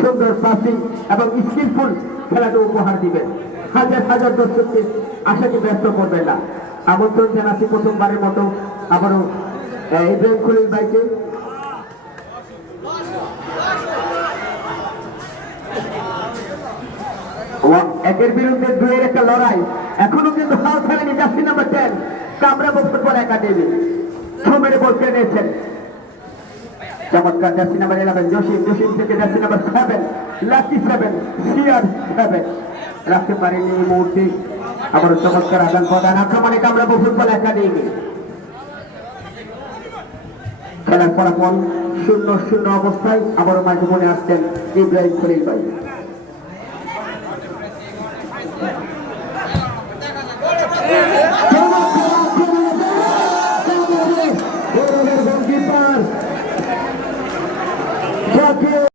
সুন্দর পাসিং এবং স্কিলফুল খেলাটা উপহার দিবেন। হাজার হাজার দর্শককে আশাকে ব্যস্ত করবেন না। আমন্ত্রণ জানাচ্ছি প্রথমবারের মতো আবারও ইব্রাহিম খলিল ভাইকে। একের বিরুদ্ধে দুইয়ের একটা লড়াই, এখনো কিন্তু হাল ছাড়েনি জার্সি নাম্বার 10 কামরাবো ফুটবল একাডেমি। ছমেরে বল নিয়েছেন চমৎকার জার্সি নাম্বার 11 জসিম থেকে জার্সি নাম্বার 7 লাকি 7 সিআর 7 রাখতে পারেনি এই মুহূর্তে। আবারও চমৎকার আদান প্রদান আক্রমণে কামরাবো ফুটবল একাডেমি। খেলার ফলাফল 0-0 অবস্থায়। আবারও মাঠে মনে আসছেন ইব্রাহিম খলিল ভাই।